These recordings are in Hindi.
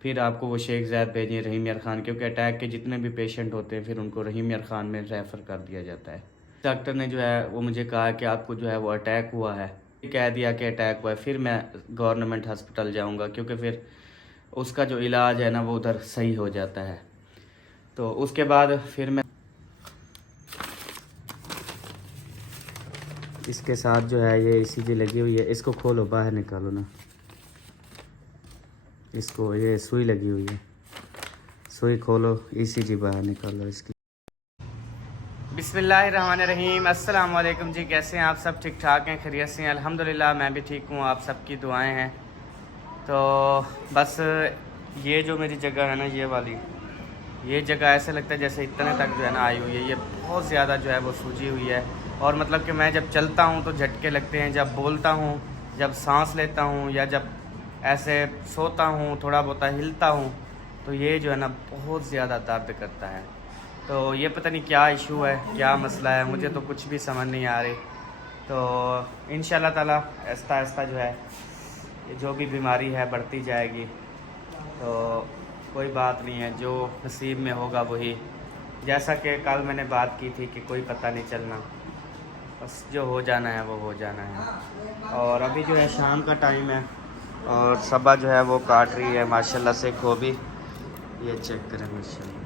फिर आपको वो शेख ज़ैद भेजें रहीम यार खान, क्योंकि अटैक के जितने भी पेशेंट होते हैं फिर उनको रहीम यार खान में रेफ़र कर दिया जाता है। डॉक्टर ने जो है वो मुझे कहा कि आपको जो है वो अटैक हुआ है, कह दिया कि अटैक हुआ है, फिर मैं गवर्नमेंट हॉस्पिटल जाऊंगा, क्योंकि फिर उसका जो इलाज है ना वो उधर सही हो जाता है। तो उसके बाद फिर मैं इसके साथ जो है ये ईसीजी लगी हुई है, इसको खोलो, बाहर निकालो ना इसको, ये सुई लगी हुई है, सुई खोलो, ईसीजी बाहर निकालो इसकी। बिस्मिल्लाहिर्रहमानिर्रहीम, अस्सलाम वालेकुम जी। कैसे हैं आप सब? ठीक ठाक हैं, खैरियत से हैं? अल्हम्दुलिल्लाह मैं भी ठीक हूँ, आप सबकी दुआएं हैं। तो बस ये जो मेरी जगह है ना, ये वाली ये जगह ऐसे लगता है जैसे इतने तक जो है ना आई हुई है, ये बहुत ज़्यादा जो है वो सूजी हुई है। और मतलब कि मैं जब चलता हूँ तो झटके लगते हैं, जब बोलता हूँ, जब सांस लेता हूँ, या जब ऐसे सोता हूँ, थोड़ा बहुत हिलता हूँ, तो ये जो है ना बहुत ज़्यादा दर्द करता है। तो ये पता नहीं क्या इशू है, क्या मसला है, मुझे तो कुछ भी समझ नहीं आ रही। तो इंशाल्लाह ताला आहिस्ता आहिस्ता जो है ये जो भी बीमारी है बढ़ती जाएगी। तो कोई बात नहीं है, जो नसीब में होगा वही। जैसा कि कल मैंने बात की थी कि कोई पता नहीं चलना, बस जो हो जाना है वो हो जाना है। और अभी जो है शाम का टाइम है और सबा जो है वो काट रही है माशाल्लाह से गोभी, ये चेक करें माशाल्लाह।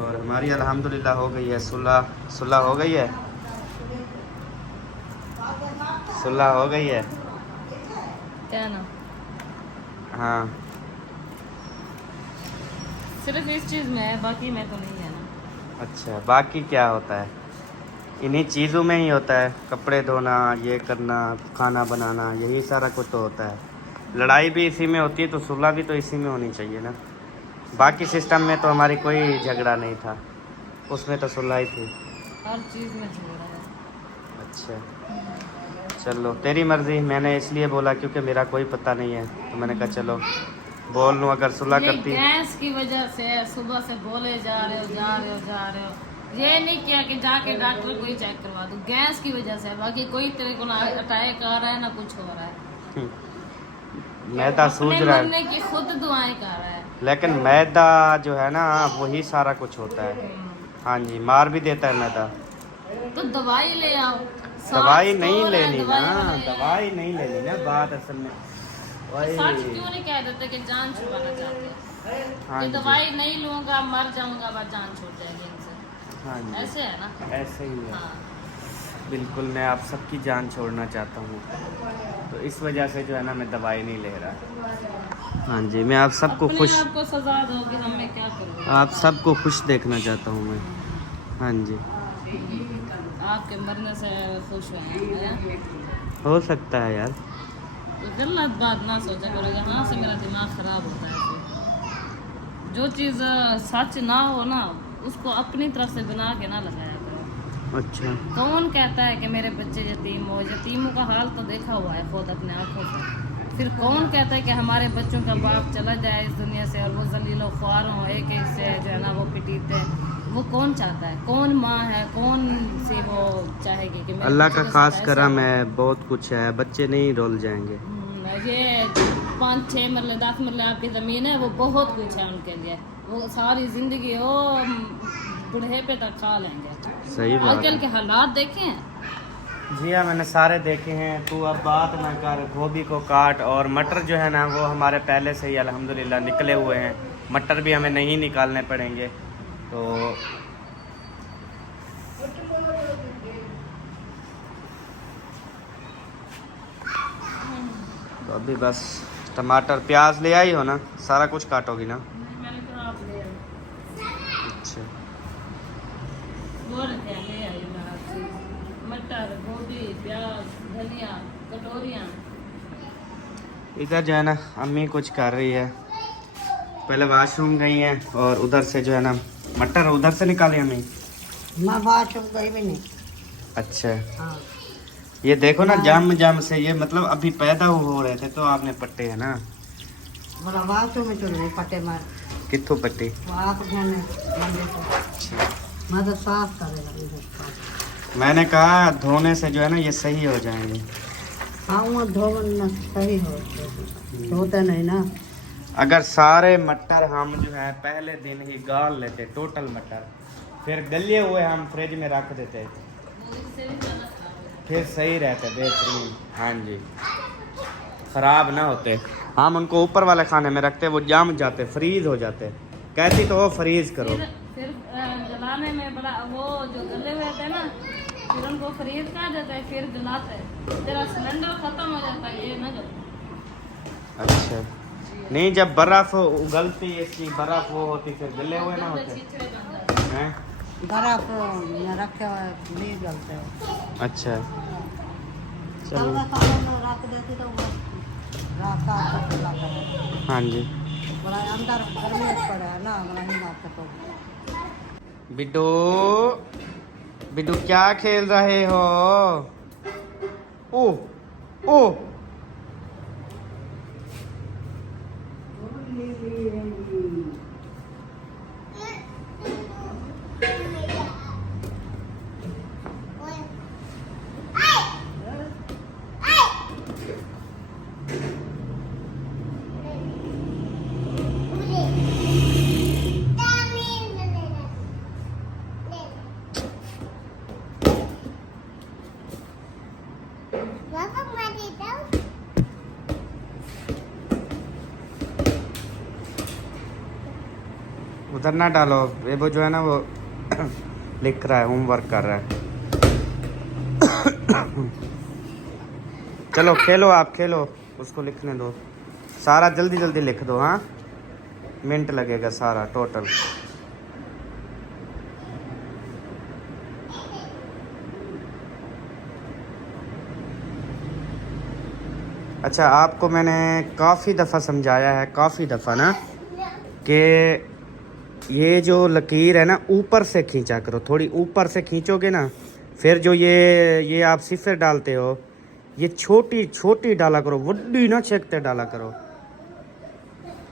और हमारी अल्हम्दुलिल्लाह हो गई है सुलह हो गई है, सुलह हो गई है क्या ना, हाँ। सिर्फ इस चीज़ में है, बाकी में तो नहीं है ना। अच्छा, बाकी क्या होता है? इन्हीं चीज़ों में ही होता है, कपड़े धोना, ये करना, खाना बनाना, यही सारा कुछ तो होता है। लड़ाई भी इसी में होती है, तो सुलह भी तो इसी में होनी चाहिए ना। बाकी सिस्टम में तो हमारी कोई झगड़ा नहीं था, उसमें तो सुलह ही थी। हर चीज़ में झगड़ा है। अच्छा चलो, तेरी मर्ज़ी। मैंने इसलिए बोला क्योंकि मेरा कोई पता नहीं है, तो मैंने कहा चलो बोल लूँ, अगर सुलह ये करती। गैस की वजह से सुबह से बोले जा रहे हो, ये नहीं किया कि जाके डॉक्टर को ही चेक करवा दो। गैस की वजह से, बाकी कोई तेरे को ना अटैक आ रहा है ना कुछ हो रहा है। मैदा सूझ अपने रहा है, मरने की खुद दुआएं कर रहा है। लेकिन मैदा जो है ना वही सारा कुछ होता है। हाँ जी, मार भी देता है मैदा। तो दवाई ले आओ। दवाई साफ नहीं स्टोर है, लेनी ना, दवाई वाले ले आओ। दवाई नहीं लेनी ना, बात असल में तो वही। सच क्यों नहीं कह देते कि जान छुड़वाना चाहते हैं? हाँ कि जी, दवाई नहीं लूंगा, मर जाऊंगा, बस जान छूट जाएगी इनसे। हाँ जी, ऐसे है ना। ऐसे ही है। हाँ, बिल्कुल, मैं आप सबकी जान छोड़ना चाहता हूँ, तो इस वजह से जो है ना मैं दवाई नहीं ले रहा। हाँ जी, मैं आप सबको अपने खुश, आप को सजा दोगे तो मैं क्या करूँ? आप सबको खुश देखना चाहता हूँ मैं। हाँ जी, आपके मरने से खुश हुए हैं। हो सकता है यार। तो गलत बात ना सोचा करो, यहाँ से मेरा दिमाग खराब होता है। फिर जो चीज़ सच ना हो ना, उसको अपनी तरफ से बना के ना लगाया करो। अच्छा, कौन कहता है कि मेरे बच्चे यतीम हो? यतीमों का हाल तो देखा हुआ है खुद अपने आंखों से। फिर कौन कहता है कि हमारे बच्चों का बाप चला जाए इस दुनिया से और वो जलीलो ख्वार हो, एक एक से जो है ना वो पिटीते हैं? वो कौन चाहता है? कौन माँ है, कौन सी वो चाहेगी कि मेरे अल्लाह बच्चे का के खास साथ ऐसा करम हो? है, बहुत कुछ है, बच्चे नहीं रोल जाएंगे। ये 5-6 मरले 10 मरले आपकी ज़मीन है, वो बहुत कुछ है उनके लिए। वो सारी ज़िंदगी वो बुढ़ेपे तक खा लेंगे। सही बात आजकल है। के हालात देखे हैं। जी हाँ, मैंने सारे देखे हैं। तू अब बात ना कर, गोभी को काट। और मटर जो है ना वो हमारे पहले से ही अल्हम्दुलिल्लाह निकले हुए हैं, मटर भी हमें नहीं निकालने पड़ेंगे। तो अभी बस टमाटर प्याज ले आई हो ना, सारा कुछ काटोगी ना? मैंने कहा आप ले आओ। अच्छा, बोल क्या ले आई मैं हर चीज़, मटर, गोभी, प्याज, धनिया, कटोरियाँ। इधर जो है ना अम्मी कुछ कर रही है, पहले वॉशरूम गई हैं और उधर से जो है ना मटर उधर से निकाली अम्मी। मैं बाथरूम गई भी नहीं। अच्छा, हाँ, ये देखो ना जाम जाम से, ये मतलब अभी पैदा हो रहे थे तो आपने पट्टे है ना? बोला बाथरूम में चले गए पट्टे मार। कित्थों पट्टी? वो आप जाने मंदिर को मैं तो साफ करेगा इधर। मैंने कहा धोने से जो है ना ये सही हो जाएंगे। हाँ, वो धोना सही हो, धोते नहीं ना। अगर सारे मटर हम जो है पहले दिन ही गाल लेते टोटल मटर, फिर गले हुए हम फ्रिज में रख देते, फिर सही रहते बेहतरीन। हाँ जी, ख़राब ना होते। हम उनको ऊपर वाले खाने में रखते, वो जम जाते, फ्रीज हो जाते। कहती तो वो फ्रीज करो। फिर जलाने में बड़ा वो जो गले हुए थे ना, फिर उनको फ्रीज कर देते हैं, फिर जलाते हैं, तेरा सिलेंडर खत्म हो जाता है, ये ना जब। अच्छा नहीं, जब बर्फ उगलती इसकी बर्फ वो होती, फिर गले हुए ना होते हैं। बर्फ में रखे हुए नहीं जलते हो। अच्छा चलो, कल का खाने में रख देती तो वो रात का आपका खुला करे। हाँ जी। बड़ा अंदर गर्मी पड़े है ना, बड़ा ही ना तो बिड्डू, बिड्डू क्या खेल रहे हो? ओ ओ उधर ना डालो, ये वो जो है ना वो लिख रहा है, होमवर्क कर रहा है। चलो खेलो, आप खेलो, उसको लिखने दो। सारा जल्दी जल्दी लिख दो। हाँ, मिनट लगेगा सारा टोटल। अच्छा, आपको मैंने काफ़ी दफ़ा समझाया है, काफ़ी दफ़ा ना, कि ये जो लकीर है ना ऊपर से खींचा करो, थोड़ी ऊपर से खींचोगे ना, फिर जो ये आप सिफर डालते हो, ये छोटी छोटी डाला करो, वड्डी ना छेकते डाला करो,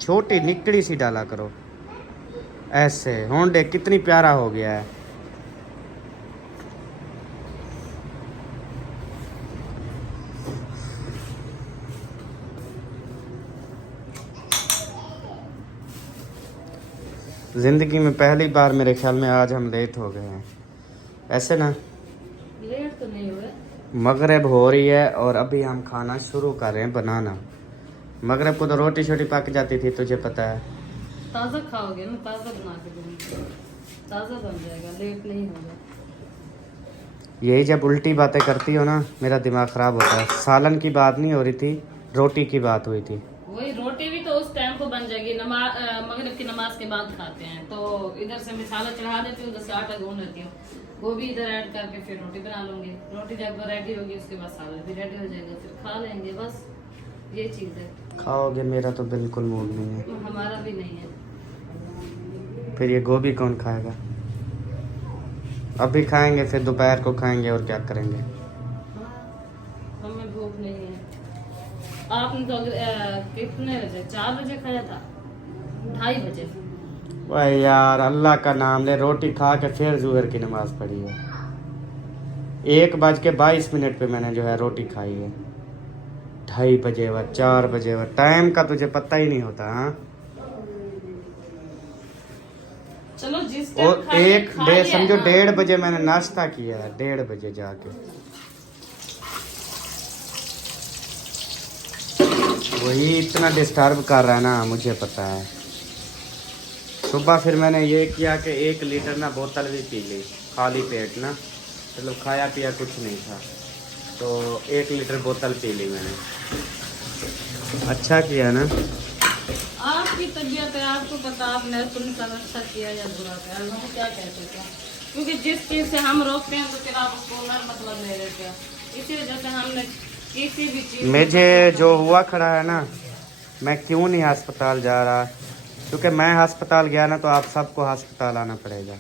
छोटी निकड़ी सी डाला करो। ऐसे होंडे कितनी प्यारा हो गया है। ज़िंदगी में पहली बार मेरे ख्याल में आज हम लेट हो गए हैं। ऐसे ना, लेट तो नहीं हुए, मगरिब हो रही है और अभी हम खाना शुरू कर रहे हैं बनाना। मगरिब को तो रोटी छोटी पक जाती थी, तुझे पता है। ताज़ा खाओगे ना, ताज़ा बना के दूँगी, ताज़ा बन जाएगा, लेट नहीं होगा। यही जब उल्टी बातें करती हो ना, मेरा दिमाग ख़राब होता है। सालन की बात नहीं हो रही थी, रोटी की बात हुई थी। वही रोटी भी तो उस टाइम को बन जाएगी, मगरिब की नमाज के बाद खाते हैं, तो इधर से मिसाला चढ़ा देती हूँ, उधर से आटा गूंद लेती हूँ, वो भी इधर ऐड करके फिर रोटी बना लूँगी। रोटी जब रेडी होगी उसके बाद सालन भी रेडी हो जाएगा, फिर खा लेंगे, बस ये चीज़ है। खाओगे? मेरा तो बिल्कुल मूड नहीं है। हमारा भी नहीं है। फिर ये गोभी कौन खाएगा? अभी खाएंगे, फिर दोपहर को खाएंगे, और क्या करेंगे। हमें भूख नहीं है। आपने तो कितने बजे? 4 बजे खाया था, 2:30 बजे। भाई यार, अल्लाह का नाम ले, रोटी खा के फिर जुहर की नमाज पढ़ी है। 1:22 पे मैंने जो है रोटी खाई है। 2:30 बजे व 4 बजे व टाइम का तुझे पता ही नहीं होता। हाँ, चलो जिस और टाइम एक खा डे लिया समझो ना। 1:30 बजे मैंने नाश्ता किया है, 1:30 बजे जाके। वही इतना डिस्टर्ब कर रहा है ना, मुझे पता है। सुबह फिर मैंने ये किया कि 1 लीटर ना बोतल भी पी ली, खाली पेट ना, मतलब खाया पिया कुछ नहीं था, तो 1 लीटर बोतल पी ली मैंने। अच्छा किया ना। आपकी तबीयत है, आपको पता, आपने तुमसे अच्छा किया या बुरा किया, हम क्या कह सकते हैं, क्योंकि जिस चीज़ से हम रोकते हैं तो फिर आप उसको मतलब ले लेते हैं। इसी वजह से हमने किसी भी चीज़ मुझे जो हुआ खड़ा है ना, मैं क्यों नहीं अस्पताल जा रहा, क्योंकि मैं अस्पताल गया ना तो आप सबको अस्पताल आना पड़ेगा,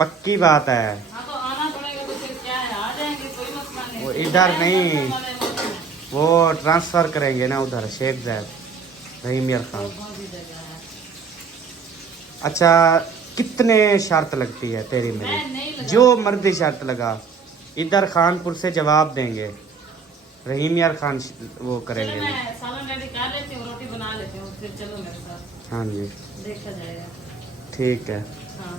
पक्की बात है। हाँ तो आना पड़ेगा, तो फिर क्या है, आ जाएंगे, कोई मसला नहीं। वो इधर नहीं, वो ट्रांसफ़र करेंगे ना उधर, शेख जैद, रहीम यार खान। बहुत ही जगह है। अच्छा, कितने शर्त लगती है तेरी मैं नहीं मेरी? लगा। जो मर्जी शर्त लगा, इधर खानपुर से जवाब देंगे, रहीम यार खान वो चलो करेंगे। मैं सालन रेडी कर लेती हूँ, रोटी बना लेती हूँ। फिर चलो मेरे साथ, हाँ जी देखा जाएगा। ठीक है। हाँ,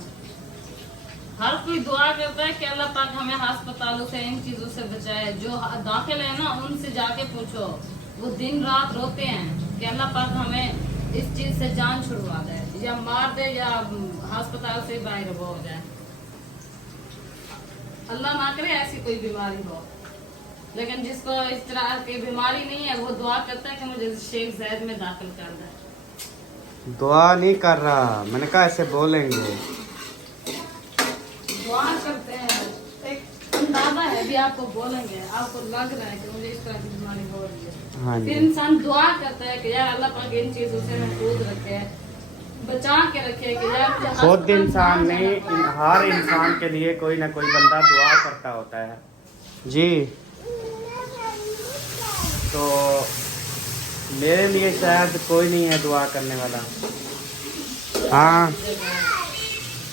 हर कोई दुआ करता है कि अल्लाह पाक हमें अस्पतालों से, इन चीजों से बचाए। जो दाखिल है ना, उनसे जाके पूछो, वो दिन रात रोते हैं कि अल्लाह पाक हमें इस चीज से जान छुड़वा दे, या मार दे, या अस्पताल से बाहर हो जाए। अल्लाह ना करे ऐसी कोई बीमारी हो, लेकिन जिसको इस तरह की बीमारी नहीं है, वो दुआ करता है कि मुझे शेख ज़ैद में दाखिल कर दे। दुआ नहीं कर रहा, मैंने कहा ऐसे बोलेंगे। दुआ करते हैं, एक अंदाजा है भी, आपको बोलेंगे, आपको लग रहा है कि मुझे इस तरह की बीमारी हो रही है। हाँ फिर जी इंसान दुआ करता है कि यार अल्लाह पाक इन चीजों से महफूज रखे, बचा के रखे, कि यार मुझे खुद अस्पताल इंसान ना ने, जाना पड़े। हर इंसान के लिए कोई ना कोई बंदा दुआ करता होता है जी। तो मेरे लिए शायद कोई नहीं है दुआ करने वाला। हाँ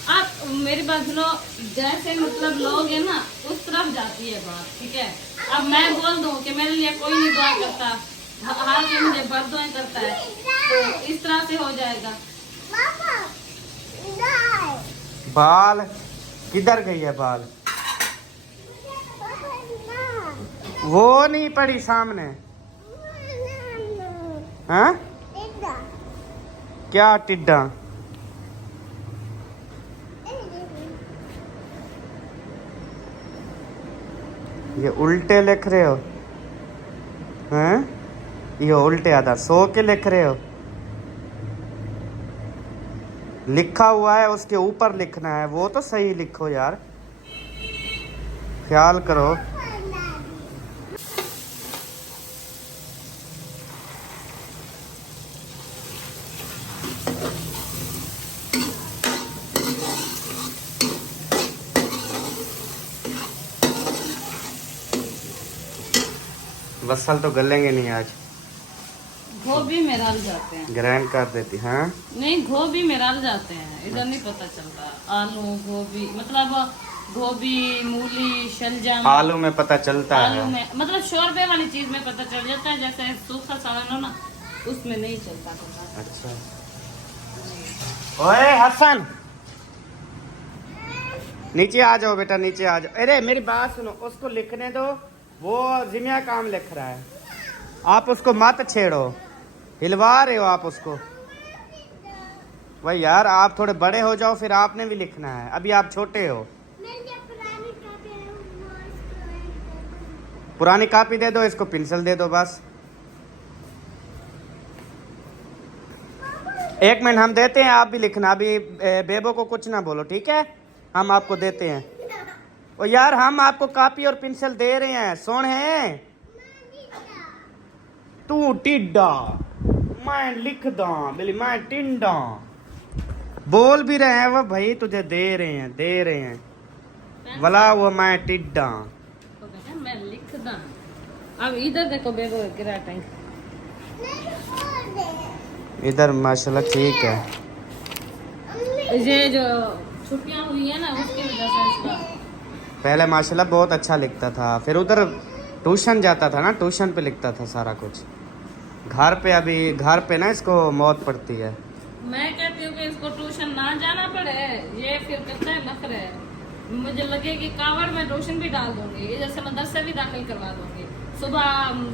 आप मेरी बात सुनो, जैसे मतलब लोग है ना, उस तरफ जाती है बात, ठीक है। अब मैं बोल दूं कि मेरे लिए कोई नहीं दुआ करता, हाल के मुझे बरदुआएं करता है, तो इस तरह से हो जाएगा। बाल किधर गई है? बाल वो नहीं पड़ी सामने। हाँ क्या टिड्डा? ये उल्टे लिख रहे हो? हैं? ये उल्टे आधा सो के लिख रहे हो? लिखा हुआ है उसके ऊपर लिखना है, वो तो सही लिखो यार, ख्याल करो। बसल तो गलेंगे नहीं आज। गोभी में रल जाते हैं, ग्राइंड कर देती। हाँ नहीं गोभी में रल जाते हैं, इधर नहीं पता चलता। आलू गोभी मतलब गोभी, मूली, शलजम, आलू में पता चलता आलू है। में मतलब शोरबे वाली चीज में पता चल जाता है, जैसे सूखा सालन हो ना, उसमें नहीं चलता पता। अच्छा ओए हसन, नीचे आ जाओ बेटा, नीचे आ जाओ। अरे मेरी बात सुनो, उसको लिखने दो, वो जिमिया काम लिख रहा है, आप उसको मत छेड़ो, हिलवा रहे हो आप उसको। भाई यार आप थोड़े बड़े हो जाओ, फिर आपने भी लिखना है, अभी आप छोटे हो। पुरानी कॉपी दे दो, इसको पेंसिल दे दो बस। एक मिनट हम देते हैं, आप भी लिखना। अभी बेबो को कुछ ना बोलो, ठीक है? हम आपको देते हैं। ओ यार हम आपको कॉपी और पेंसिल दे रहे हैं, सुन है। तू टिड्डा, मैं लिखदा बिल्ली, मैं टिंडा। बोल भी रहे हैं वो भाई, तुझे दे रहे हैं, दे रहे हैं वाला, वो मैं टिड्डा। तो बेटा मैं लिख दा। अब इधर देखो बेबो गिरा टाइम, इधर माशाल्लाह ठीक है। ये जो छुट्टियां हुई है ना, उसकी वजह से इसका पहले माशाल्लाह बहुत अच्छा लिखता था, फिर उधर ट्यूशन जाता था ना, ट्यूशन पे लिखता था सारा कुछ। घर पे अभी घर पे ना इसको मौत पड़ती है। मैं कहती हूँ कि इसको ट्यूशन ना जाना पड़े, ये फिर करता है नखरे। मुझे लगे कि कावड़ में ट्यूशन भी डाल दूंगी, इधर से मदरसे भी दाखिल करवा दूंगी। सुबह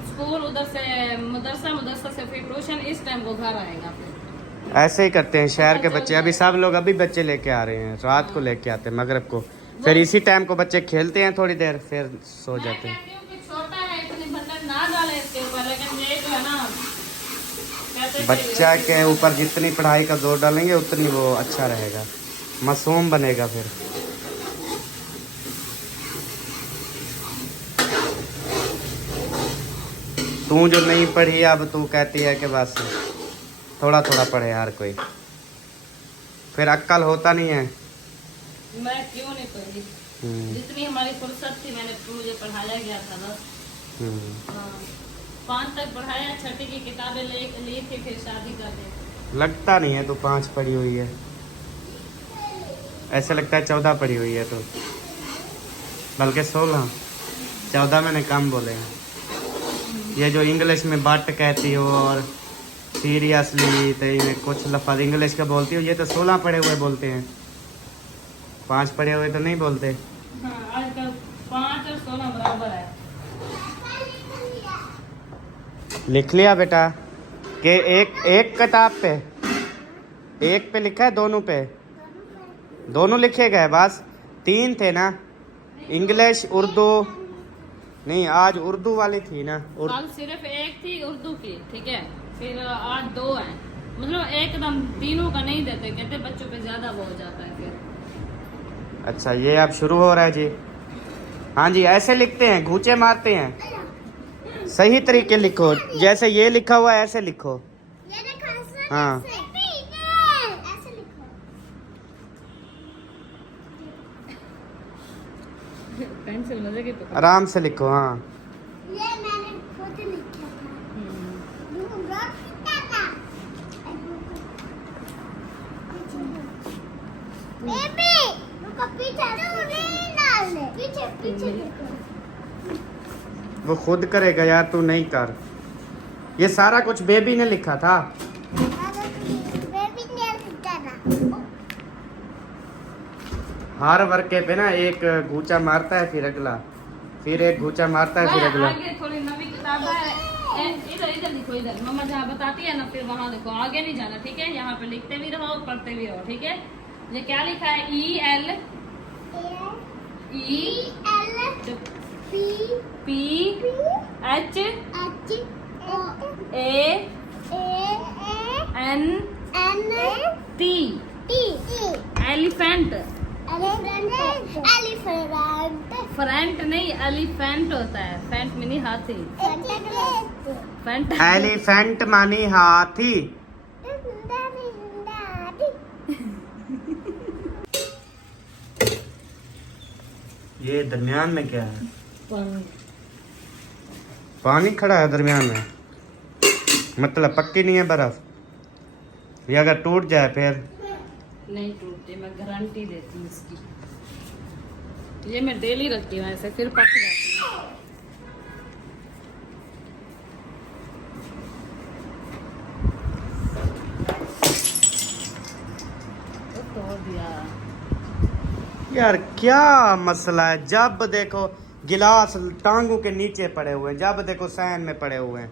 स्कूल, उधर से मदरसा, मदरसा से फिर ट्यूशन, इस टाइम वो घर आएगा। फिर ऐसे ही करते हैं शहर के बच्चे, अभी सब लोग अभी बच्चे लेके आ रहे हैं, रात को लेके आते हैं, मगरिब को, फिर इसी टाइम को बच्चे खेलते हैं थोड़ी देर, फिर सो मैं जाते हैं। कहती हूँ कि छोटा है, इतनी बंधन ना डाले इसके ऊपर, लेकिन ये जो है ना, कहते हैं कि बच्चा के ऊपर जितनी पढ़ाई का जोर डालेंगे उतनी वो अच्छा रहेगा, मासूम बनेगा। फिर तू जो नहीं पढ़ी, अब तू कहती है कि बस थोड़ा थोड़ा पढ़े हर कोई, फिर अक्ल होता नहीं है। मैं क्यों नहीं पढ़ी, जितनी हमारी फुर्सत थी मुझे पढ़ाया गया था बस। हाँ, 5 तक पढ़ाया, 6ठी की किताबें ली थी, फिर शादी कर दी। लगता नहीं है तू 5 पढ़ी हुई है, ऐसा लगता है 14 पढ़ी हुई है तो, बल्कि 16। 14 मैंने कम बोले हैं। ये जो इंग्लिश में बट कहती हो और सीरियसली तो ये कुछ लफ्ज़ इंग्लिश का बोलती हो, ये तो 16 पढ़े हुए बोलते हैं, 5 पढ़े हुए तो नहीं बोलते। हाँ, आजकल 5 और 16 बराबर है। लिख लिया बेटा कि एक किताब पे, एक पे लिखा है, दोनों पे, दोनों लिखे गए, बस 3 थे ना, इंग्लिश उर्दू नहीं, आज उर्दू वाली थी ना, कल सिर्फ एक थी उर्दू की, ठीक है, फिर आज 2 हैं, मतलब एकदम तीनों का नहीं देते, कहते बच्चों पे ज्यादा वो हो जाता है फिर। अच्छा ये अब शुरू हो रहा है जी। हाँ जी, ऐसे लिखते हैं, घूंचे मारते हैं, सही तरीके लिखो, जैसे ये लिखा हुआ है ऐसे लिखो। हाँ पेंसिल मजे की पकड़। आराम से लिखो। हाँ ये मैंने खुद लिखा था। बेबी रुको, पीछे नहीं डालने, पीछे पीछे देखो। वो खुद करेगा यार, तू नहीं कर। ये सारा कुछ बेबी ने लिखा था। बेबी ने लिखा था। हर वर्के पे ना एक घूंचा मारता है, फिर अगला, फिर एक घूंचा मारता है, फिर अगला। आगे थोड़ी नवी किताब है, इधर इधर लिखो, इधर मम्मा जहाँ बताती है ना, फिर वहाँ देखो, आगे नहीं जाना, ठीक है, यहाँ पे लिखते भी रहो पढ़ते भी रहो, ठीक है। ये क्या लिखा है? EL PH ANT elephant. Front नहीं, एलिफेंट होता है, फेंट मिनी हाथी, फेंट। एलिफेंट मानी हाथी। ये दरमियान में क्या है? पानी खड़ा है दरमियान में, मतलब पक्की नहीं है बर्फ, ये अगर टूट जाए फिर? नहीं टूटती, मैं गारंटी देती हूँ इसकी। ये मैं डेली रखती हूँ ऐसे, फिर पक जाती है। तो तोड़ दिया यार क्या मसला है, जब देखो गिलास टांगों के नीचे पड़े हुए हैं, जब देखो सहन में पड़े हुए हैं।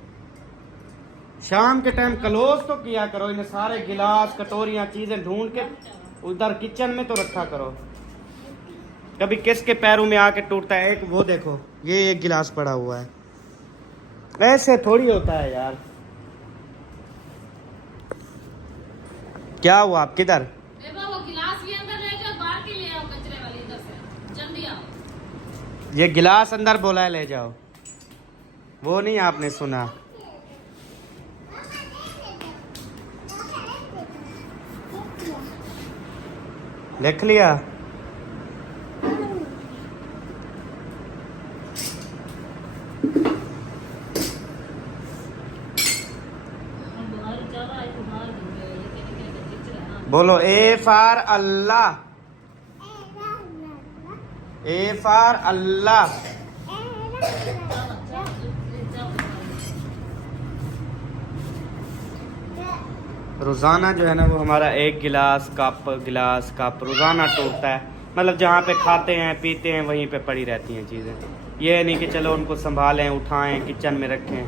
शाम के टाइम क्लोज तो किया करो, इन्हें सारे गिलास कटोरियां चीजें ढूंढ के उधर किचन में तो रखा करो। कभी किसके पैरों में आके टूटता है। एक वो देखो, ये एक गिलास पड़ा हुआ है, ऐसे थोड़ी होता है यार। क्या हुआ, आप किधर? वो गिलास भी अंदर ले जाओ, बाल्टी ले आओ कचरे वाली, इधर से जल्दी आओ। ये गिलास अंदर बोला है ले जाओ, वो नहीं आपने सुना। लिख लिया? बोलो A for Allah, A for अल्लाह। रोज़ाना जो है ना वो हमारा एक गिलास कप रोज़ाना टूटता है। मतलब जहाँ पे खाते हैं पीते हैं वहीं पे पड़ी रहती हैं चीज़ें। ये नहीं कि चलो उनको संभालें, उठाएं, किचन में रखें।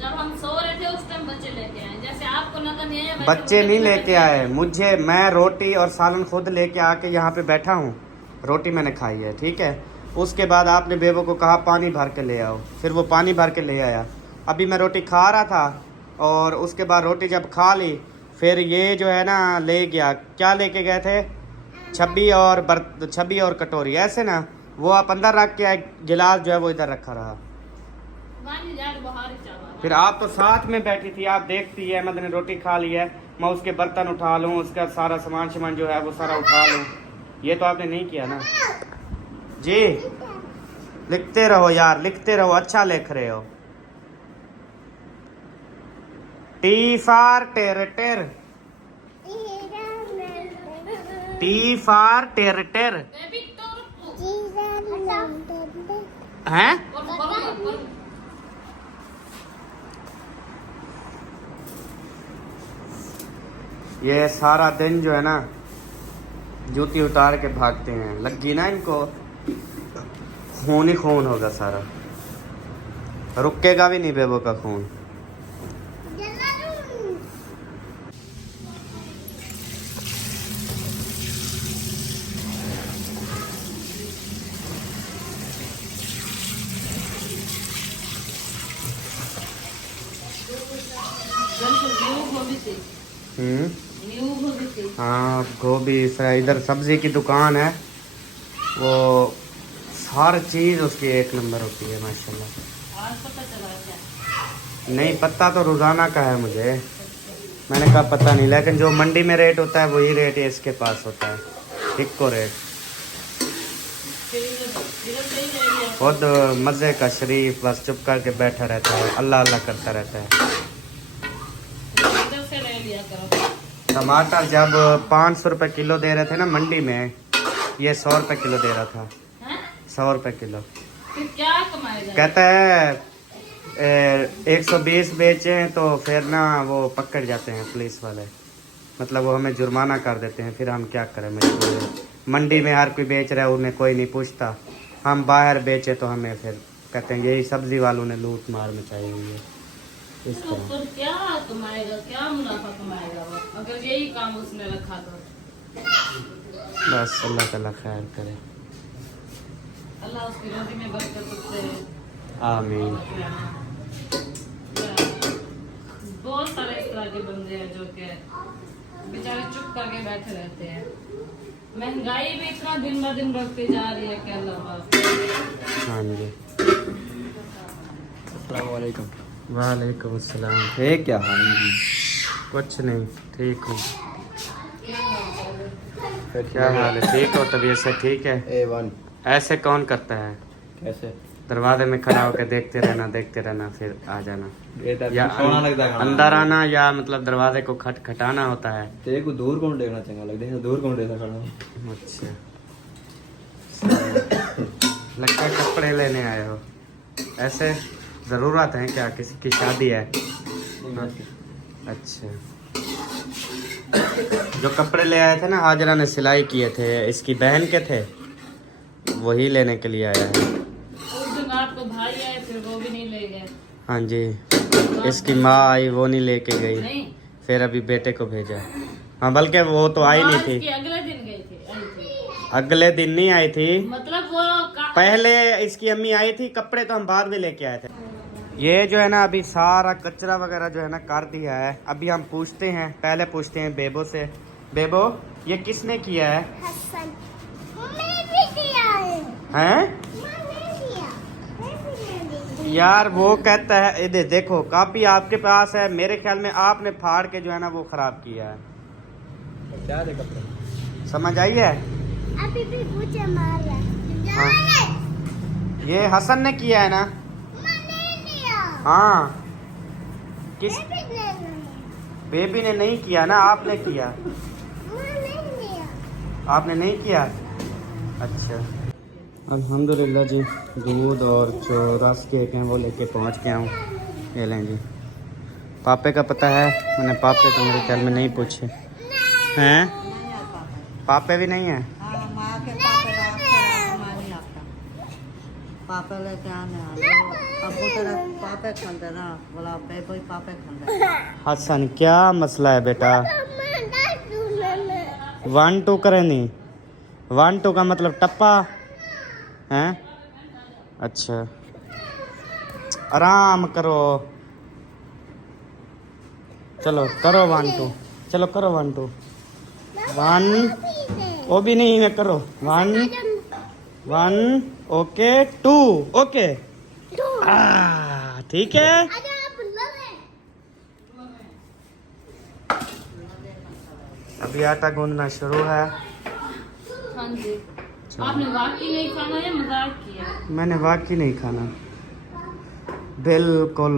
जब हम सो रहे थे उस टाइम बच्चे लेके आए, जैसे आपको नजर नहीं आया। बच्चे नहीं लेके आए मुझे, मैं रोटी और सालन खुद लेके आके यहाँ पे बैठा हूँ, रोटी मैंने खाई है, ठीक है। उसके बाद आपने बेबो को कहा पानी भर के ले आओ, फिर वो पानी भर के ले आया। अभी मैं रोटी खा रहा था और उसके बाद रोटी जब खा ली फिर ये जो है ना ले गया, क्या लेके गए थे, छब्बी और कटोरी, ऐसे ना वो आप अंदर रख के आए, गिलास जो है वो इधर रखा रहा। फिर आप तो साथ में बैठी थी, आप देखती है अहमद ने रोटी खा ली है, मैं उसके बर्तन उठा लूँ, उसका सारा सामान जो है वो सारा उठा लूँ, ये तो आपने नहीं किया ना जी। लिखते रहो यार, लिखते रहो, अच्छा लिख रहे हो। टी फॉर टेर टेर, टी फॉर टेर टेर हैं। ये सारा दिन जो है ना जूती उतार के भागते हैं, लगी ना इनको खून ही खून होगा सारा, रुकेगा भी नहीं बेबो का खून। हाँ गोभी, इधर सब्जी की दुकान है, वो हर चीज़ उसकी एक नंबर होती है माशाल्लाह। आज पता चला क्या? नहीं पता तो रोज़ाना का है मुझे, मैंने कहा पता नहीं, लेकिन जो मंडी में रेट होता है वही रेट है इसके पास होता है, इक्को रेट। खुद मज़े का शरीफ बस चुप करके बैठा रहता है, अल्लाह अल्लाह करता रहता है। टमाटर जब 500 रुपये किलो दे रहे थे ना मंडी में, ये 100 रुपये किलो दे रहा था। 100 रुपये किलो। फिर क्या कमाएगा? कहता है 120 बेचे तो फिर ना वो पकड़ जाते हैं पुलिस वाले, मतलब वो हमें जुर्माना कर देते हैं, फिर हम क्या करें मजबूर। मंडी में हर कोई बेच रहा है, उन्हें कोई नहीं पूछता, हम बाहर बेचे तो हमें फिर कहते हैं यही सब्जी वालों ने लूट मार मचाई हुई है। इस तो तरह फिर क्या कमाएगा, क्या मुनाफा कमाएगा वो, अगर यही काम उसने रखा तो? बस अल्लाह ताला खैर करे, अल्लाह उसकी रोटी में बरकत दे। आमीन। बहुत सारे इस तरह के बंदे हैं जो कि बेचारे चुप करके बैठे रहते हैं। महंगाई भी इतना दिन ब दिन बढ़ती जा रही है कि अल्लाह। हाँ जी, अस्सलाम वालेकुम। वालेकुम अस्सलाम। है क्या हाल है? कुछ नहीं, ठीक हूँ। फिर क्या हाल है? ठीक हो? तबीयत से ठीक है? A1 ऐसे कौन करता है? कैसे? दरवाजे में खड़ा होकर देखते रहना फिर आ जाना, या सोना लगता है अंदर आना, या मतलब दरवाजे को खटखटाना होता है। तेरे को दूर कौन देखना चंगा लगता है? दूर कौन देखना खड़ा? अच्छा, लगता है कपड़े लेने आए हो। ऐसे ज़रूरत है क्या, किसी की शादी है? अच्छा, जो कपड़े ले आए थे ना हाजरा ने सिलाई किए थे, इसकी बहन के थे, वही लेने के लिए आया है। उस दिन आपको भाई आए फिर वो भी नहीं ले गए। हाँ जी, इसकी माँ आई, वो नहीं लेके गई, नहीं, फिर अभी बेटे को भेजा। हाँ बल्कि वो तो आई नहीं थी, अगले दिन गई थी, आई थी। अगले दिन नहीं आई थी, मतलब वो पहले इसकी अम्मी आई थी, कपड़े तो हम बाद में लेके आए थे। ये जो है ना अभी सारा कचरा वगैरह जो है ना कर दिया है। अभी हम पूछते हैं, पहले पूछते हैं बेबो से। बेबो, ये किसने किया है? हसन मैंने भी किया है। हैं? मैंने किया, मैंने भी। यार वो कहता है, इधर देखो कापी आपके पास है, मेरे ख्याल में आपने फाड़ के जो है ना वो खराब किया है। क्या दे कपड़े? समझ आई है? अभी भी पूछे मार रहा है। हाँ। ये हसन ने किया है ना? मैंने किया। हाँ। किस बेबी ने नहीं। बेबी ने नहीं किया ना, आपने किया। मैंने किया। आपने नहीं किया? अच्छा, अल्हम्दुलिल्लाह जी, दूध और जो रस केक हैं वो लेके पहुंच गया हूँ। ये लें जी। पापे का पता है? मैंने पापे तो मेरे ख्याल में नहीं पूछे हैं। पापे भी नहीं है? पापा लेके आने अब वो तेरा पापे खाते ना, बोला कोई पापे खाते। हसन क्या मसला है बेटा? 1 2 करें नहीं? 1 2 का मतलब टप्पा हैं? अच्छा, आराम करो, चलो करो 1 2, चलो करो 1 2 1, वो भी नहीं है, करो 1 1, ओके 2, ओके ठीक है। अभी आटा गूंदना शुरू है। हाँ जी। आपने वाकई नहीं खाना या मजाक किया? मैंने वाकई नहीं खाना, बिल्कुल।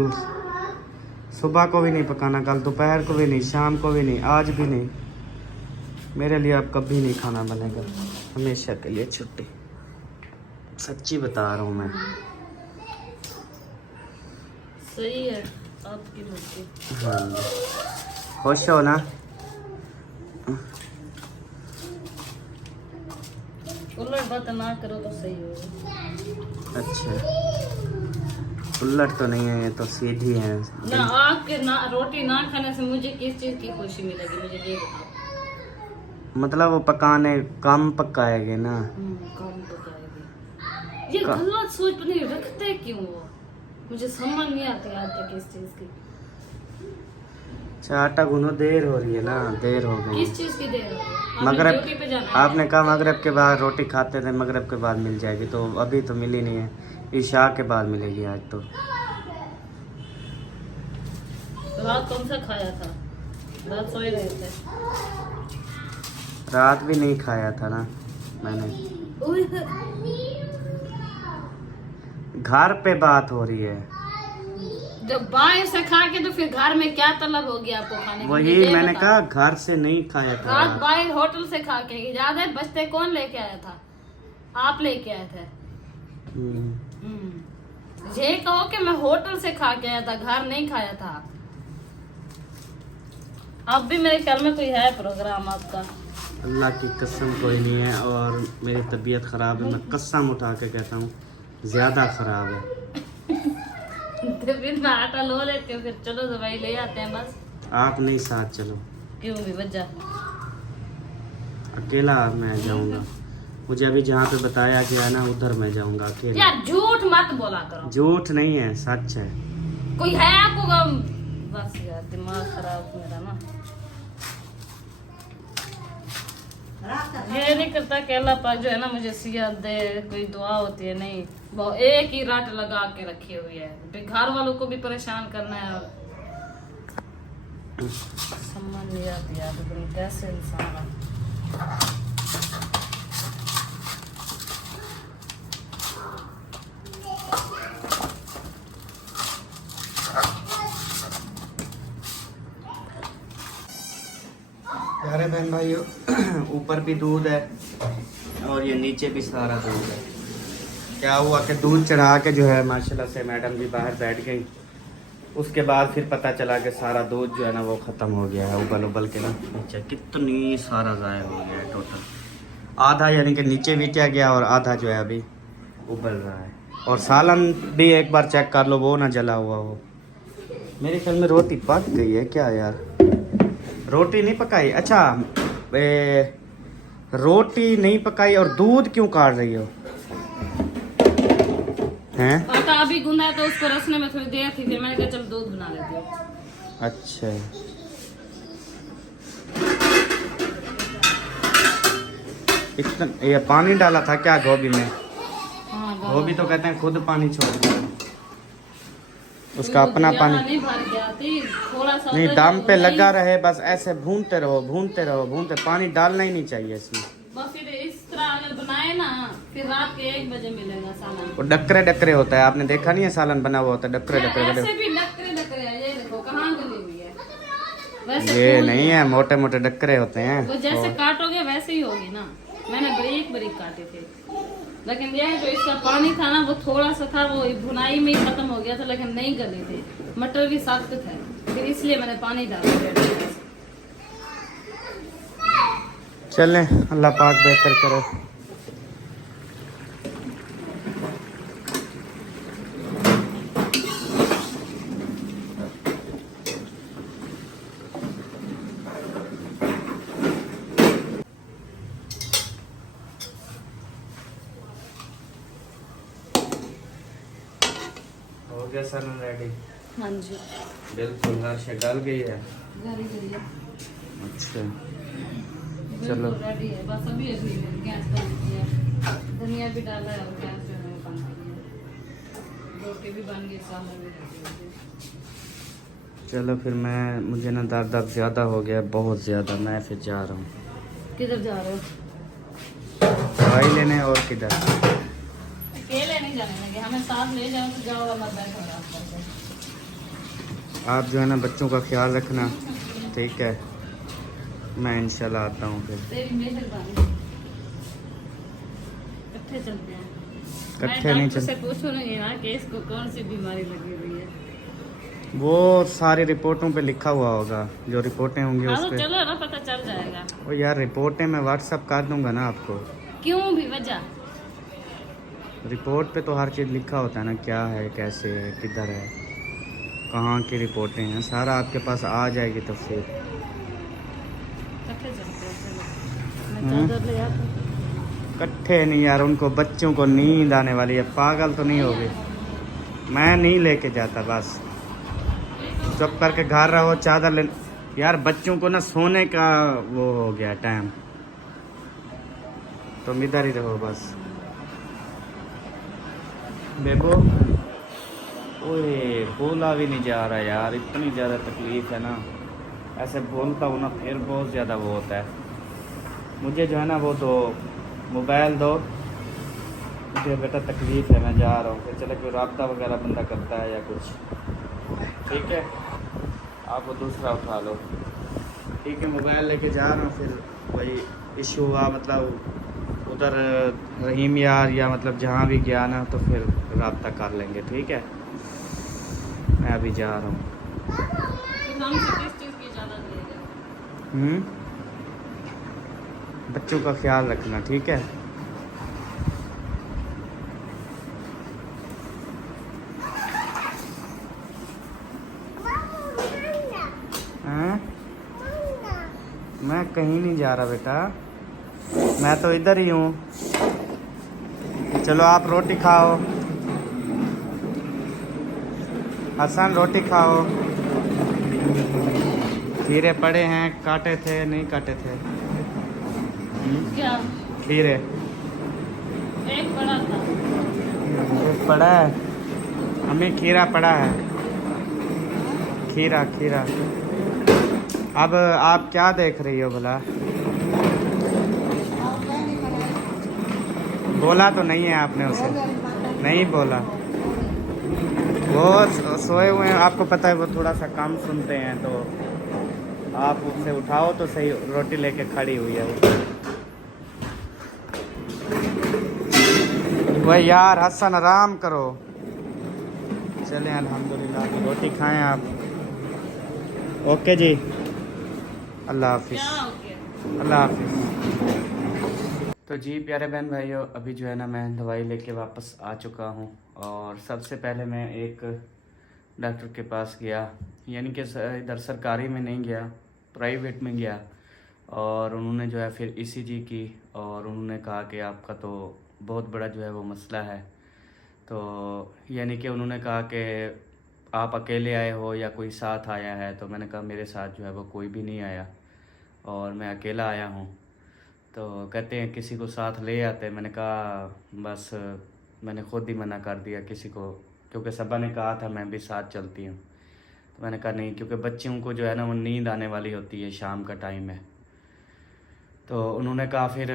सुबह को भी नहीं पकाना, कल दोपहर को भी नहीं, शाम को भी नहीं, आज भी नहीं। मेरे लिए अब कभी नहीं खाना बनेगा, हमेशा के लिए छुट्टी। सच्ची बता रहा हूँ मैं। सही है आपकी मर्जी। हाँ, खुश हो ना? उलट बात ना करो तो सही होगा। अच्छा उलट तो नहीं है, ये तो सीधी है। ना आपके ना रोटी ना खाने से मुझे किस चीज की खुशी मिलेगी, मुझे ये बताओ। मतलब वो पकाने कम पकाएंगे ना। कौन पकाएगी? ये गलत सोच नहीं रखते क्यों वो, मुझे समझ नहीं आती आज तक इस चीज की। अच्छा आटा गूंदो, देर हो रही है ना, देर हो गई। किस चीज की देर हो गई? आपने मगरब ड्यूटी पे जाना है? आपने कहा मगरब के बाद रोटी खाते थे, मगरब के बाद मिल जाएगी, तो अभी तो मिली नहीं है, ईशा के बाद मिलेगी आज तो। रात कौन सा खाया था? रात सोए रहे थे। रात भी नहीं खाया था ना मैंने। घर पे बात हो रही है। जब बाहर से खा के तो फिर घर में क्या तलब होगी आपको खाने की? वही मुझे ये मैंने बताओ। कहा घर से नहीं खाया था। रात बाहर होटल से खा के याद है? बचते कौन लेके आया था? आप लेके आए थे। ये कहो कि मैं होटल से खा के आया था, घर नहीं खाया था। अब भी मेरे ख्याल में कोई है प्रोग्राम आपका। अल्लाह की कसम कोई नहीं है, और मेरी तबीयत ख़राब है, मैं कसम उठा के कहता हूँ ज़्यादा ख़राब है। तो फिर मैं आटा लो लेती हूँ, फिर चलो दवाई ले आते हैं बस। आप नहीं साथ चलो। क्यों भी वजह? अकेला मैं जाऊंगा, मुझे अभी जहाँ पे बताया गया है ना उधर मैं जाऊंगा अकेला। यार झूठ मत बोला करो। झूठ नहीं है, सच है। कोई है आपको गम? बस यार दिमाग खराब मेरा ना। ये नहीं करता कि अल्लाह पाक जो है ना मुझे सिया दे, कोई दुआ होती है नहीं, वो एक ही रट लगा के रखी हुई है। फिर घर वालों को भी परेशान करना है और समझ नहीं आती यार तुम कैसे इंसान है। प्यारे बहन भाइयों, ऊपर भी दूध है और ये नीचे भी सारा दूध है। क्या हुआ कि दूध चढ़ा के जो है माशाल्लाह से मैडम भी बाहर बैठ गई, उसके बाद फिर पता चला कि सारा दूध जो है ना वो ख़त्म हो गया है उबल उबल के ना। नीचे कितनी सारा ज़ाया हो गया है टोटल, आधा यानी कि नीचे बिटिया गया और आधा जो है अभी उबल रहा है। और सालन भी एक बार चेक कर लो, वो ना जला हुआ हो। मेरे ख्याल में रोटी पक गई है क्या यार? रोटी नहीं पकाई? अच्छा रोटी नहीं पकाई और दूध क्यों काट रही हो हैं? आटा अभी गूंदा है तो उसको रसने में थोड़ी देर थी, फिर मैंने कहा चल दूध बना लेती हूँ। अच्छा इतना ये पानी डाला था क्या गोभी में? हाँ, गोभी तो कहते हैं खुद पानी छोड़ देता है, उसका अपना पानी नहीं भर गया थी, थोड़ा सा नहीं, होता दम है, पे नहीं। लगा रहे बस, ऐसे भूनते रहो भूनते रहो भूनते, पानी डालना ही नहीं चाहिए इसमें। बस फिर इस तरह अगर बनाए ना फिर रात के 1 बजे मिलेगा सालन। वो डकरे डकरे होता है, आपने देखा नहीं है सालन बना हुआ होता है डकरे डकरे ऐसे डकरे। भी डकरे डकरे है, ये देखो कहाँ गली हुई है। वैसे ये फूल नहीं है, मोटे मोटे डकरे होते हैं। वो जैसे काटोगे वैसे ही होगी ना। मैंने बारीक बारीक काटे थे, लेकिन ये जो इसका पानी था ना वो थोड़ा सा था, वो भुनाई में ही खत्म हो गया था, लेकिन नहीं गले थे, मटर भी सख्त थे, फिर इसलिए मैंने पानी डाल दिया। चलें, अल्लाह पाक बेहतर करे। हो गया सर रेडी? हाँ जी बिल्कुल, हर शे डाल गई है। गली गली है। अच्छा चलो रेडी है, बस अभी अभी गैस बंद किया, धनिया भी डाला है और गैस जो है बंद किया, रोटी भी बन गई, सालन भी रेडी है। चलो फिर मैं, मुझे ना दर्द ज़्यादा हो गया, बहुत ज़्यादा, मैं फिर जा रहा हूँ। किधर जा रहे हो? दवाई लेने। और किधर? अकेले नहीं जाने लगे, हमें साथ ले जाओ तो जाओ, वरना बैठो आराम करके। आप जो है ना बच्चों का ख्याल रखना, ठीक है? मैं इंशाल्लाह आता हूँ फिर। तेरी मेहरबानी। इकट्ठे चलते हैं। इकट्ठे नहीं से चल, पूछो नहीं ना कि इसको कौन सी बीमारी लगी हुई है। वो सारी रिपोर्टों पे लिखा हुआ होगा, जो रिपोर्टें होंगी हाँ उस तो पे। चलो ना, पता चल जाएगा। ओ यार रिपोर्टें मैं व्हाट्सअप कर दूंगा ना आपको। क्यों भी वजह? रिपोर्ट पे तो हर चीज़ लिखा होता है ना, क्या है, कैसे है, किधर है, कहाँ की रिपोर्टें हैं, सारा आपके पास आ जाएगी तफसील। कट्ठे चलते हैं, चलो मैं चादर ले आती हूँ। इकट्ठे नहीं यार, उनको बच्चों को नींद आने वाली है, पागल तो नहीं होगी। मैं नहीं लेके जाता, बस चुप करके घर रहो, चादर ले। यार बच्चों को ना सोने का वो हो गया टाइम, तुम इधर ही रहो बस। बेबो ओए बोला भी नहीं जा रहा यार, इतनी ज़्यादा तकलीफ़ है ना, ऐसे बोलता हूँ ना फिर बहुत ज़्यादा वो होता है। मुझे जो है ना वो दो, मोबाइल दो मुझे, बेटा तकलीफ़ है, मैं जा रहा हूँ। फिर चले कोई रब्ता वगैरह बंदा करता है या कुछ, ठीक है, आप वो दूसरा उठा लो, ठीक है। मोबाइल लेके जा रहा हूँ, फिर वही इशू हुआ, मतलब उधर रहीम यार या मतलब जहाँ भी गया ना, तो फिर रब्ता कर लेंगे, ठीक है। मैं अभी जा रहा हूँ। हमसे किस चीज़ की इजाज़त ले रहे हो? बच्चों का ख्याल रखना, ठीक है। हाँ? मैं कहीं नहीं जा रहा बेटा, मैं तो इधर ही हूँ। चलो आप रोटी खाओ, हसन रोटी खाओ। खीरे पड़े हैं, काटे थे नहीं काटे थे? क्या? खीरे एक बड़ा था। एक पड़ा है, हमें खीरा पड़ा है, खीरा खीरा। अब आप क्या देख रही हो भला? बोला तो नहीं है आपने उसे? नहीं बोला, वो सोए हुए हैं, आपको पता है वो थोड़ा सा कम सुनते हैं, तो आप उसे उठाओ तो सही। रोटी लेके खड़ी हुई है वो यार। हसन आराम करो, चलें अल्हम्दुलिल्लाह, रोटी खाएं आप। ओके जी, अल्लाह हाफिज़। क्या हो गया? अल्लाह हाफिज़। तो जी प्यारे बहन भाइयों, अभी जो है ना मैं दवाई लेके वापस आ चुका हूँ, और सबसे पहले मैं एक डॉक्टर के पास गया, यानी कि इधर सरकारी में नहीं गया, प्राइवेट में गया। और उन्होंने जो है फिर ईसीजी की, और उन्होंने कहा कि आपका तो बहुत बड़ा जो है वो मसला है। तो यानी कि उन्होंने कहा कि आप अकेले आए हो या कोई साथ आया है? तो मैंने कहा मेरे साथ जो है वो कोई भी नहीं आया और मैं अकेला आया हूँ। तो कहते हैं किसी को साथ ले आते। मैंने कहा बस मैंने ख़ुद ही मना कर दिया किसी को, क्योंकि सबा ने कहा था मैं भी साथ चलती हूँ। तो मैंने कहा नहीं, क्योंकि बच्चों को जो है ना वो नींद आने वाली होती है, शाम का टाइम है। तो उन्होंने कहा फिर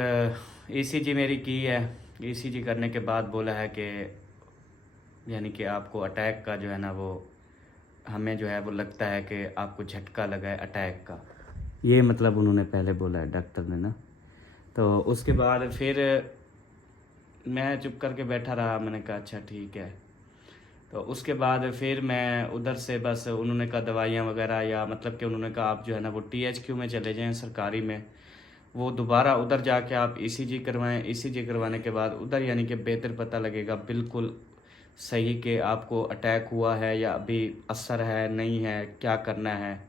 ईसीजी मेरी की है। ईसीजी करने के बाद बोला है कि यानी कि आपको अटैक का जो है ना वो, हमें जो है वो लगता है कि आपको झटका लगा है अटैक का, ये मतलब उन्होंने पहले बोला है डॉक्टर ने ना। तो उसके बाद फिर मैं चुप करके बैठा रहा, मैंने कहा अच्छा ठीक है। तो उसके बाद फिर मैं उधर से बस उन्होंने कहा दवाइयाँ वगैरह, या मतलब कि उन्होंने कहा आप जो है ना वो टीएचक्यू में चले जाएं सरकारी में, वो दोबारा उधर जाके आप ईसीजी करवाएं। ईसीजी करवाने के बाद उधर यानी कि बेहतर पता लगेगा बिल्कुल सही कि आपको अटैक हुआ है या अभी असर है नहीं है, क्या करना है।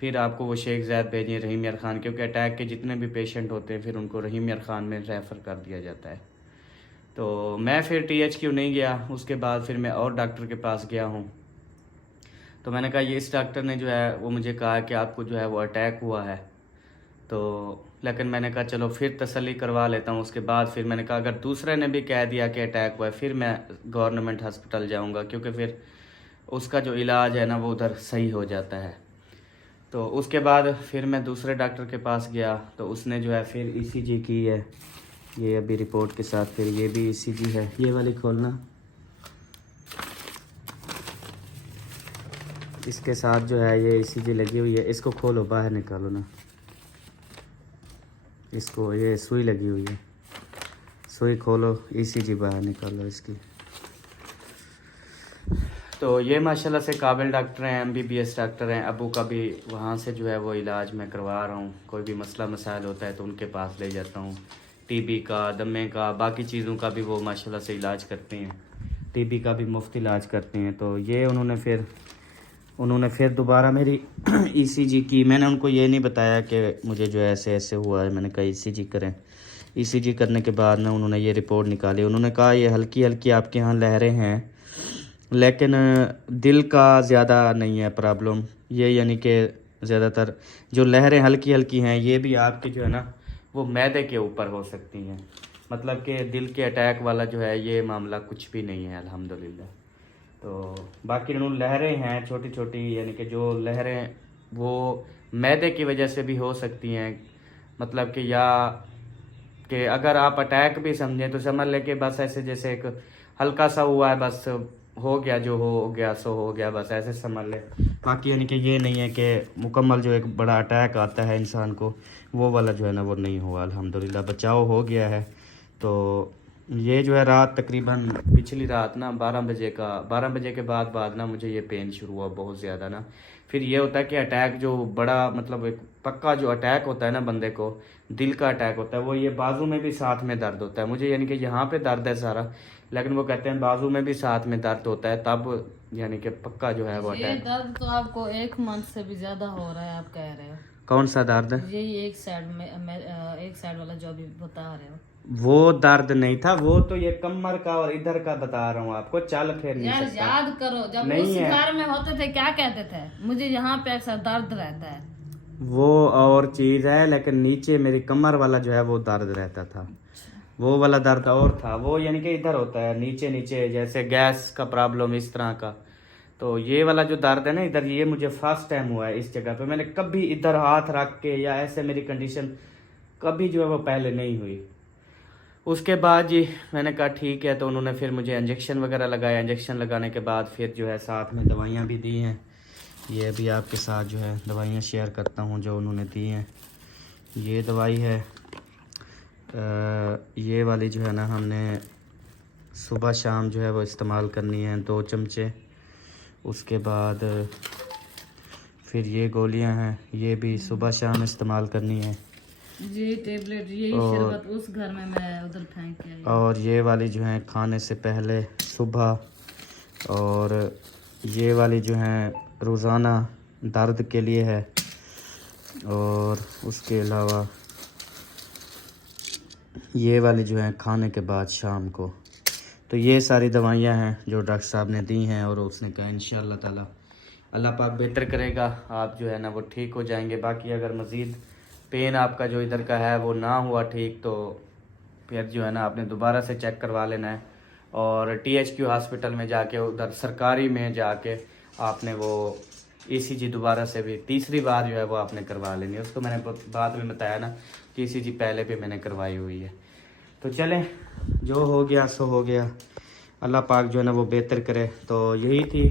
फिर आपको वो शेख ज़ैद भेजें, रहीम यार ख़ान, क्योंकि अटैक के जितने भी पेशेंट होते हैं फिर उनको रहीम यार ख़ान में रेफ़र कर दिया जाता है। तो मैं फिर टीएचक्यू नहीं गया, उसके बाद फिर मैं और डॉक्टर के पास गया हूँ। तो मैंने कहा ये इस डॉक्टर ने जो है वो मुझे कहा कि आपको जो है वो अटैक हुआ है। तो लेकिन मैंने कहा चलो फिर तसल्ली करवा लेता हूँ। उसके बाद फिर मैंने कहा अगर दूसरे ने भी कह दिया कि अटैक हुआ है फिर मैं गवर्नमेंट हॉस्पिटल जाऊँगा, क्योंकि फिर उसका जो इलाज है ना वो उधर सही हो जाता है। तो उसके बाद फिर मैं दूसरे डॉक्टर के पास गया, तो उसने जो है फिर ईसीजी की है, ये अभी रिपोर्ट के साथ। फिर ये भी ईसीजी है, ये वाली खोलना, इसके साथ जो है ये ईसीजी लगी हुई है। इसको खोलो, बाहर निकालो ना इसको, ये सुई लगी हुई है, सुई खोलो, ईसीजी बाहर निकालो इसकी। तो ये माशाल्लाह से काबिल डॉक्टर हैं, MBBS डॉक्टर हैं। अबू का भी वहाँ से जो है वो इलाज मैं करवा रहा हूँ। कोई भी मसला मसाइल होता है तो उनके पास ले जाता हूँ। TB का, दमे का, बाकी चीज़ों का भी वो माशाल्लाह से इलाज करते हैं। TB का भी मुफ्त इलाज करते हैं। तो ये उन्होंने फिर दोबारा मेरी ECG की। मैंने उनको ये नहीं बताया कि मुझे जो है ऐसे ऐसे हुआ है। मैंने कहा ECG करें। ECG करने के बाद में उन्होंने ये रिपोर्ट निकाली। उन्होंने कहा ये हल्की हल्की आपके यहाँ लहरें हैं, लेकिन दिल का ज़्यादा नहीं है प्रॉब्लम ये, यानी कि ज़्यादातर जो लहरें हल्की हल्की हैं ये भी आपके जो है ना वो मैदे के ऊपर हो सकती हैं। मतलब कि दिल के अटैक वाला जो है ये मामला कुछ भी नहीं है अल्हम्दुलिल्लाह। तो बाकी लहरें हैं छोटी छोटी, यानी कि जो लहरें वो मैदे की वजह से भी हो सकती हैं। मतलब कि या कि अगर आप अटैक भी समझें तो समझ लें कि बस ऐसे जैसे एक हल्का सा हुआ है, बस हो गया, जो हो गया सो हो गया, बस ऐसे समझ लें। बाकी यानी कि ये नहीं है कि मुकम्मल जो एक बड़ा अटैक आता है इंसान को, वो वाला जो है ना वो नहीं हुआ अल्हम्दुलिल्लाह, बचाव हो गया है। तो ये जो है रात तकरीबन पिछली रात ना 12 बजे के बाद ना मुझे ये पेन शुरू हुआ बहुत ज़्यादा ना। फिर ये होता है कि अटैक जो बड़ा मतलब एक पक्का जो अटैक होता है ना बंदे को, दिल का अटैक होता है, वो ये बाजू में भी साथ में दर्द होता है। मुझे यानी कि यहाँ पे दर्द है सारा, लेकिन वो कहते हैं बाजू में भी साथ में दर्द होता है, तब यानी कि पक्का जो है वो ये अटैक। दर्द तो आपको 1 मंथ से भी ज्यादा हो रहा है, आप कह रहे हो। कौन सा दर्द है? यही एक साइड में एक साइड वाला जो अभी बता रहे हो। वो दर्द नहीं था, वो तो ये कमर का और इधर का बता रहा हूँ आपको, चल फिर नहीं यार सकता। याद करो जब नहीं उस है। घर में होते थे क्या कहते थे, मुझे यहाँ पे अक्सर दर्द रहता है। वो और चीज़ है, लेकिन नीचे मेरी कमर वाला जो है वो दर्द रहता था, वो वाला दर्द और था। वो यानी कि इधर होता है नीचे नीचे, जैसे गैस का प्रॉब्लम इस तरह का। तो ये वाला जो दर्द है ना इधर, ये मुझे फर्स्ट टाइम हुआ है इस जगह पे। मैंने कभी इधर हाथ रख के या ऐसे मेरी कंडीशन कभी जो है वो पहले नहीं हुई। उसके बाद जी मैंने कहा ठीक है, तो उन्होंने फिर मुझे इंजेक्शन वगैरह लगाया। इंजेक्शन लगाने के बाद फिर जो है साथ में दवाइयाँ भी दी हैं। ये भी आपके साथ जो है दवाइयाँ शेयर करता हूँ जो उन्होंने दी हैं। ये दवाई है ये वाली जो है ना, हमने सुबह शाम जो है वो इस्तेमाल करनी है 2 चमचे। उसके बाद फिर ये गोलियां हैं, ये भी सुबह शाम इस्तेमाल करनी है। ये टेबलेट यही शरबत उस घर में मैं उधर फेंक के आई। और ये वाली जो है खाने से पहले सुबह, और ये वाली जो है रोज़ाना दर्द के लिए है, और उसके अलावा ये वाली जो है खाने के बाद शाम को। तो ये सारी दवाइयाँ हैं जो डॉक्टर साहब ने दी हैं, और उसने कहा इंशाअल्लाह ताला अल्लाह पाक बेहतर करेगा, आप जो है ना वो ठीक हो जाएंगे। बाकी अगर मज़ीद पेन आपका जो इधर का है वो ना हुआ ठीक, तो फिर जो है ना आपने दोबारा से चेक करवा लेना है, और THQ हॉस्पिटल में जाके उधर सरकारी में जाके आपने वो ECG दोबारा से भी तीसरी बार जो है वो आपने करवा लेनी है। उसको मैंने बाद में बताया ना कि ECG पहले भी मैंने करवाई हुई है। तो चलें, जो हो गया सो हो गया, अल्लाह पाक जो है ना वो बेहतर करे। तो यही थी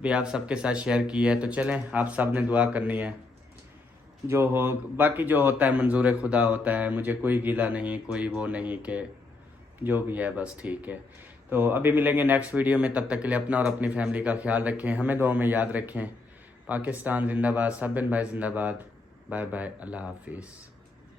भी आप सबके साथ शेयर की है। तो चलें, आप सब ने दुआ करनी है, जो हो बाकी जो होता है मंजूर खुदा होता है। मुझे कोई गिला नहीं, कोई वो नहीं, कि जो भी है बस ठीक है। तो अभी मिलेंगे नेक्स्ट वीडियो में, तब तक के लिए अपना और अपनी फैमिली का ख्याल रखें, हमें दुआ में याद रखें। पाकिस्तान जिंदाबाद, सब भाई जिंदाबाद। बाय बाय, अल्लाह हाफिज़।